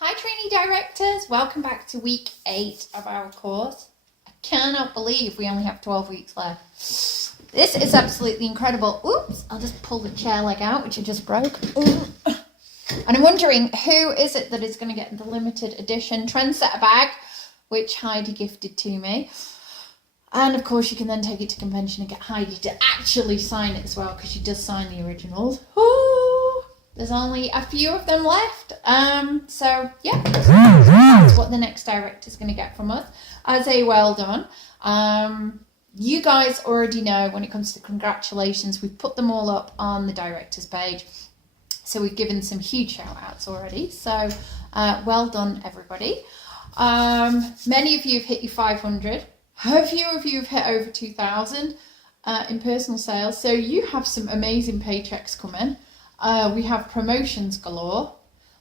Hi trainee directors, welcome back to week 8 of our course. I cannot believe we only have 12 weeks left. This is absolutely incredible. Oops, I'll just pull the chair leg out, which I just broke. And I'm wondering, who is it that is going to get the limited edition trendsetter bag, which Heidi gifted to me. And of course you can then take it to convention and get Heidi to actually sign it as well, because she does sign the originals. Ooh, there's only a few of them left. So yeah, that's what the next director is going to get from us as a well done. You guys already know when it comes to congratulations, we've put them all up on the director's page. So we've given some huge shout outs already. So well done, everybody. Many of you have hit your 500. A few of you have hit over 2,000 in personal sales. So you have some amazing paychecks coming. We have promotions galore.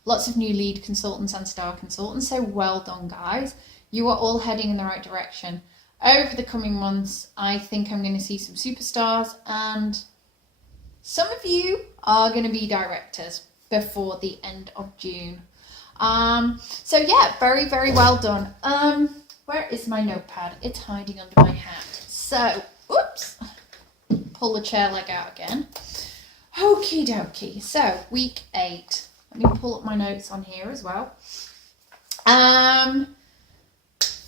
Lots of new lead consultants and star consultants. So well done, guys. You are all heading in the right direction. Over the coming months, I think I'm going to see some superstars, and some of you are going to be directors before the end of June. So yeah, very, very well done. Where is my notepad? It's hiding under my hat. So, oops, pull the chair leg out again. Okie dokie. So, week 8. Let me pull up my notes on here as well.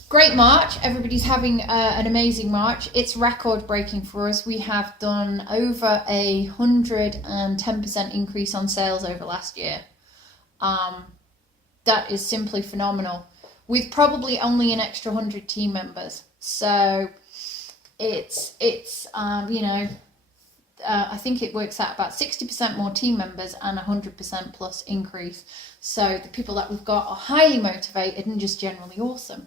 Great March. Everybody's having an amazing March. It's record breaking for us. We have done over 110% increase on sales over last year. That is simply phenomenal, with probably only an extra 100 team members. So it's you know, I think it works out about 60% more team members and 100% plus increase. So the people that we've got are highly motivated and just generally awesome.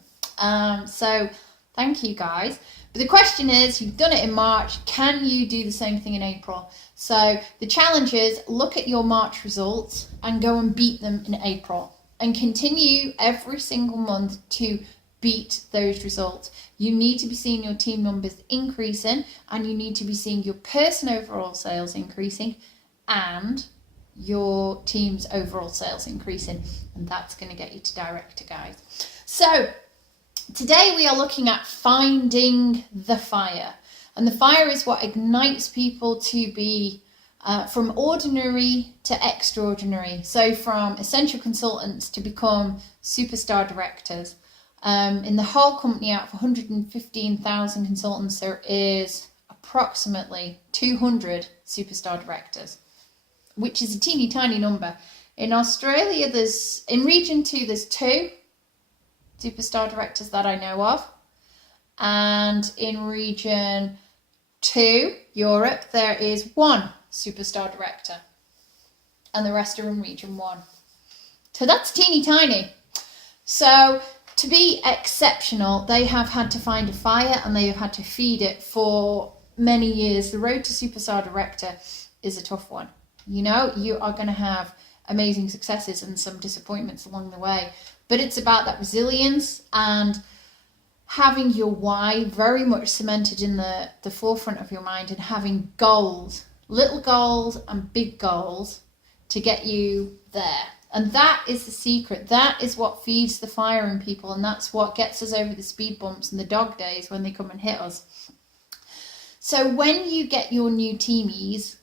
So thank you, guys. But the question is, you've done it in March, can you do the same thing in April? So the challenge is, look at your March results and go and beat them in April, and continue every single month to beat those results. You need to be seeing your team numbers increasing, and you need to be seeing your person overall sales increasing and your team's overall sales increasing, and that's going to get you to director, guys. So today we are looking at finding the fire, and the fire is what ignites people to be from ordinary to extraordinary. So from essential consultants to become superstar directors. In the whole company, out of 115,000 consultants, there is approximately 200 superstar directors, which is a teeny tiny number. In Australia, in region 2, there's 2 superstar directors that I know of. And in region 2, Europe, there is 1 superstar director, and the rest are in region 1. So that's teeny tiny. So to be exceptional, they have had to find a fire, and they have had to feed it for many years. The road to superstar director is a tough one. You know, you are going to have amazing successes and some disappointments along the way, but it's about that resilience and having your why very much cemented in the forefront of your mind, and having goals, little goals and big goals, to get you there. And that is the secret. That is what feeds the fire in people, and that's what gets us over the speed bumps and the dog days when they come and hit us. So when you get your new teamies,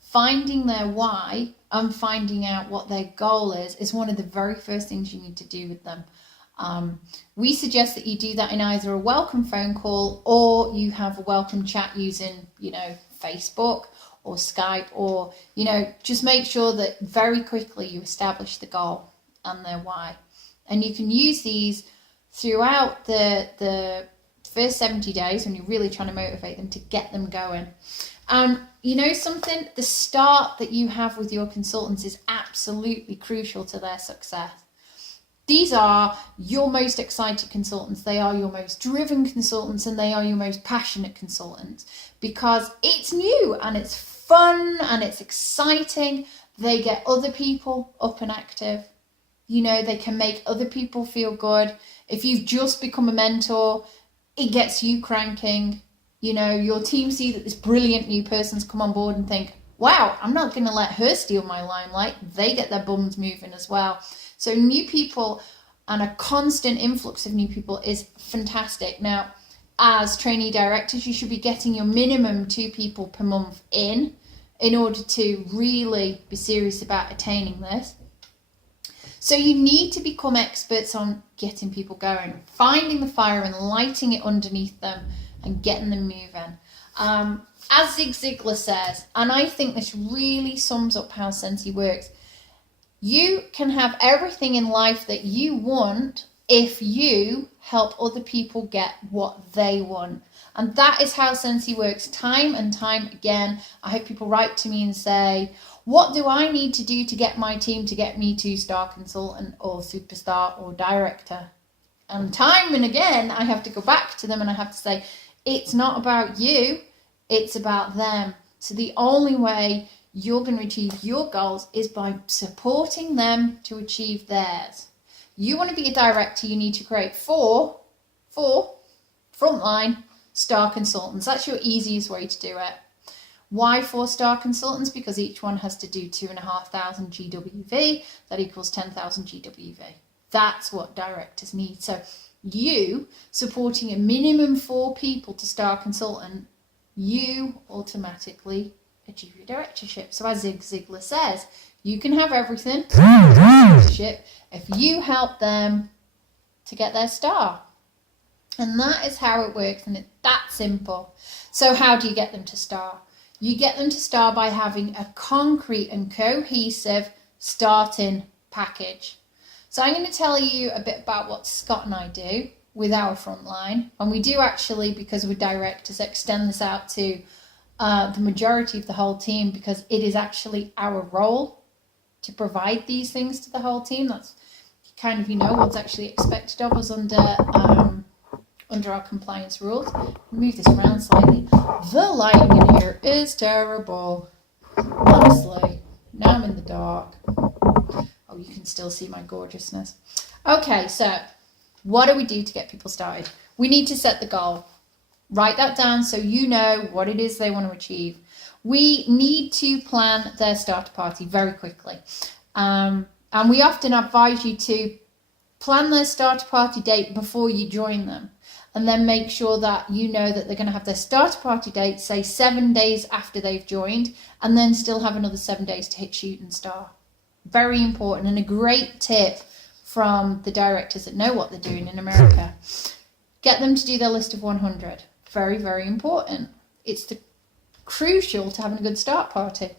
finding their why and finding out what their goal is one of the very first things you need to do with them. We suggest that you do that in either a welcome phone call, or you have a welcome chat using, you know, Facebook or Skype, or, you know, just make sure that very quickly you establish the goal and their why. And you can use these throughout the first 70 days when you're really trying to motivate them to get them going. You know something, the start that you have with your consultants is absolutely crucial to their success. These are your most excited consultants, they are your most driven consultants, and they are your most passionate consultants, because it's new and it's fun and it's exciting. They get other people up and active. You know, they can make other people feel good. If you've just become a mentor, it gets you cranking. You know, your team see that this brilliant new person's come on board and think, wow, I'm not going to let her steal my limelight. They get their bums moving as well. So new people and a constant influx of new people is fantastic. Now, as trainee directors, you should be getting your minimum 2 people per month in order to really be serious about attaining this. So you need to become experts on getting people going, finding the fire and lighting it underneath them and getting them moving. As Zig Ziglar says, and I think this really sums up how Scentsy works, you can have everything in life that you want if you help other people get what they want. And that is how Scentsy works time and time again. I hope people write to me and say, what do I need to do to get my team to get me to star consultant or superstar or director? And time and again, I have to go back to them and I have to say, it's not about you, it's about them. So the only way you're going to achieve your goals is by supporting them to achieve theirs. You want to be a director, you need to create four frontline star consultants. That's your easiest way to do it. Why 4 star consultants? Because each one has to do 2,500 GWV. That equals 10,000 GWV. That's what directors need. So you supporting a minimum 4 people to star consultant, you automatically achieve your directorship. So as Zig Ziglar says, you can have everything if you help them to get their star. And that is how it works, and it's that simple. So how do you get them to star? You get them to star by having a concrete and cohesive starting package. So I'm going to tell you a bit about what Scott and I do with our frontline. And we do actually, because we're directors, extend this out to the majority of the whole team, because it is actually our role to provide these things to the whole team. That's kind of, what's actually expected of us under our compliance rules. Move this around slightly. The lighting in here is terrible. Honestly, now I'm in the dark. Oh, you can still see my gorgeousness. Okay, so what do we do to get people started? We need to set the goal. Write that down so you know what it is they want to achieve. We need to plan their starter party very quickly. And we often advise you to plan their starter party date before you join them. And then make sure that you know that they're going to have their starter party date, say 7 days after they've joined, and then still have another 7 days to hit shoot and star. Very important, and a great tip from the directors that know what they're doing in America. Get them to do their list of 100. Very, very important. It's crucial to having a good start party.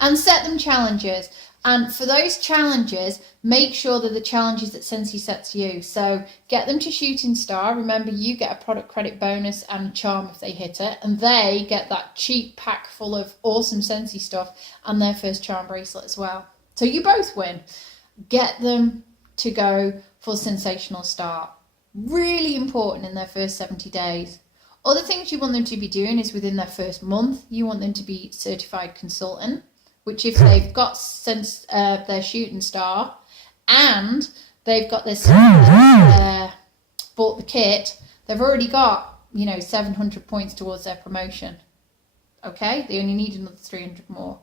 And set them challenges. And for those challenges, make sure that the challenges that Scentsy sets you. So get them to shooting star. Remember, you get a product credit bonus and a charm if they hit it. And they get that cheap pack full of awesome Scentsy stuff and their first charm bracelet as well. So you both win. Get them to go for sensational start. Really important in their first 70 days. Other things you want them to be doing is within their first month, you want them to be certified consultant, which if they've got their shooting star and they've got their bought the kit, they've already got 700 points towards their promotion. Okay, they only need another 300 more.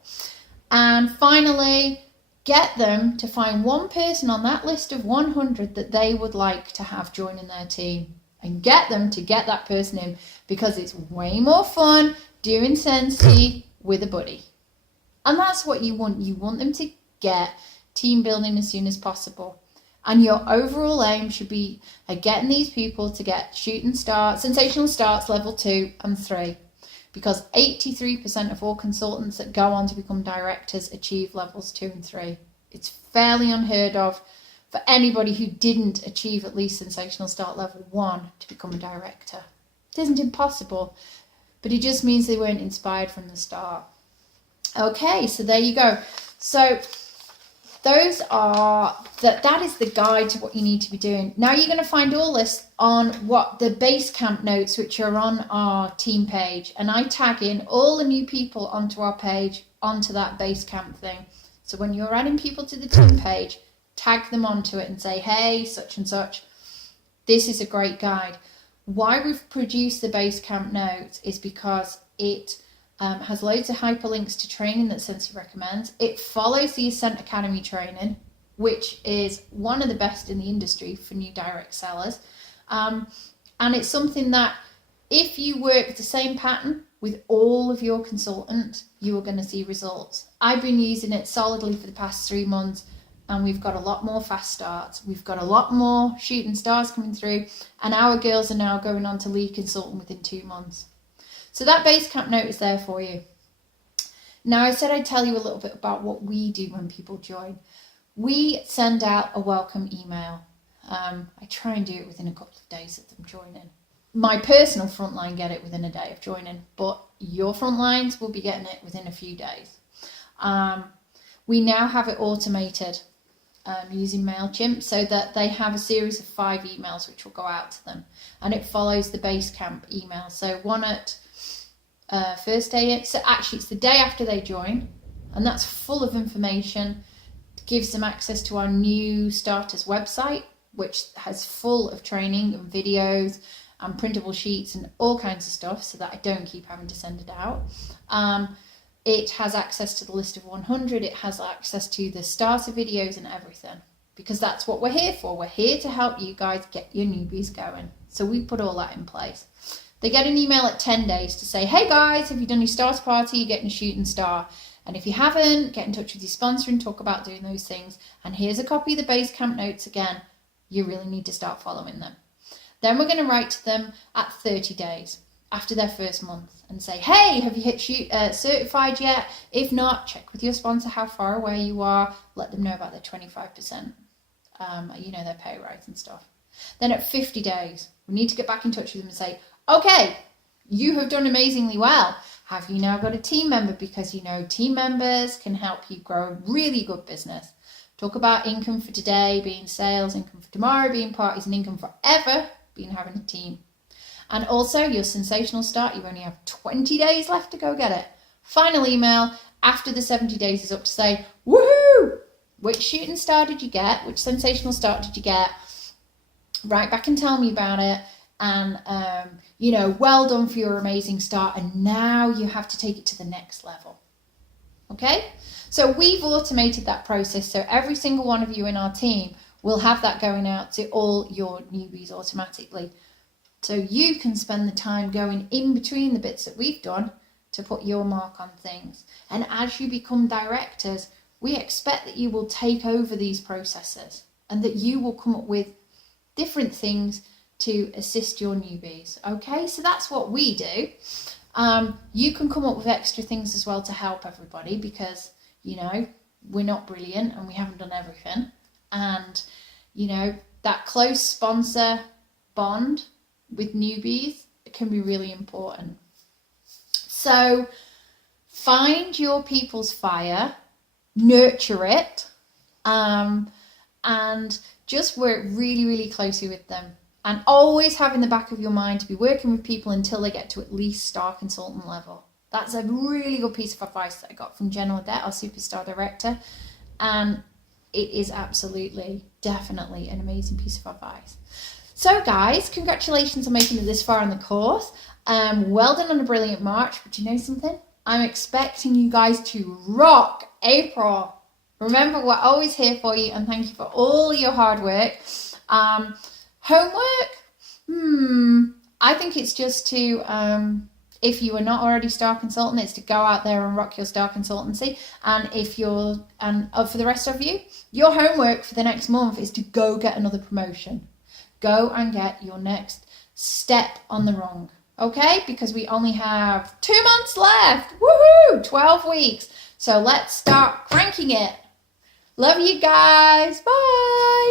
And finally, get them to find one person on that list of 100 that they would like to have joining their team, and get them to get that person in, because it's way more fun doing Scentsy with a buddy. And that's what you want. You want them to get team building as soon as possible. And your overall aim should be getting these people to get shooting starts, sensational starts level 2 and 3. Because 83% of all consultants that go on to become directors achieve levels 2 and 3. It's fairly unheard of for anybody who didn't achieve at least sensational start level 1 to become a director. It isn't impossible, but it just means they weren't inspired from the start. Okay, so there you go. So those are that is the guide to what you need to be doing. Now you're going to find all this on the Basecamp notes, which are on our team page, and I tag in all the new people onto our page, onto that Basecamp thing. So when you're adding people to the team page, tag them onto it and say, hey, such and such, this is a great guide. Why we've produced the Basecamp notes is because it has loads of hyperlinks to training that Scentsy recommends. It follows the Ascent Academy training. which is one of the best in the industry for new direct sellers. And it's something that if you work the same pattern with all of your consultants, you are going to see results. I've been using it solidly for the past 3 months, and we've got a lot more fast starts. We've got a lot more shooting stars coming through, and our girls are now going on to lead consultant within 2 months. So that Basecamp note is there for you. Now, I said I'd tell you a little bit about what we do when people join. We send out a welcome email. I try and do it within a couple of days of them joining. My personal frontline get it within a day of joining, but your frontlines will be getting it within a few days. We now have it automated using MailChimp, so that they have a series of 5 emails which will go out to them, and it follows the Basecamp email. So one at first day, so actually it's the day after they join, and that's full of information. It gives them access to our new starters website, which has full of training and videos and printable sheets and all kinds of stuff, so that I don't keep having to send it out. It has access to the list of 100. It has access to the starter videos and everything, because that's what we're here for. We're here to help you guys get your newbies going. So we put all that in place. They get an email at 10 days to say, hey guys, have you done your starter party? You're getting a shooting star. And if you haven't, get in touch with your sponsor and talk about doing those things. And here's a copy of the Basecamp notes again. You really need to start following them. Then we're going to write to them at 30 days after their first month and say, hey, have you hit certified yet? If not, check with your sponsor how far away you are. Let them know about their 25%, their pay rise and stuff. Then at 50 days, we need to get back in touch with them and say, okay, you have done amazingly well. Have you now got a team member? Because team members can help you grow a really good business. Talk about income for today being sales, income for tomorrow being parties, and income forever being having a team. And also your sensational start, you only have 20 days left to go get it. Final email after the 70 days is up to say, woohoo! Which shooting star did you get? Which sensational start did you get? Write back and tell me about it. And, well done for your amazing start. And now you have to take it to the next level. Okay? So we've automated that process. So every single one of you in our team will have that going out to all your newbies automatically. So you can spend the time going in between the bits that we've done to put your mark on things. And as you become directors, we expect that you will take over these processes and that you will come up with different things to assist your newbies. Okay, so that's what we do. You can come up with extra things as well to help everybody, because, we're not brilliant and we haven't done everything. And, that close sponsor bond with newbies can be really important. So find your people's fire, nurture it, and just work really, really closely with them. And always have in the back of your mind to be working with people until they get to at least star consultant level. That's a really good piece of advice that I got from Jen Odette, our superstar director. And it is absolutely, definitely an amazing piece of advice. So guys, congratulations on making it this far in the course. Well done on a brilliant March, but you know something? I'm expecting you guys to rock April. Remember, we're always here for you, and thank you for all your hard work. Homework? I think it's just to, if you are not already star consultant, it's to go out there and rock your star consultancy. And for the rest of you, your homework for the next month is to go get another promotion. Go and get your next step on the rung. Okay? Because we only have 2 months left. Woohoo! 12 weeks. So let's start cranking it. Love you guys. Bye.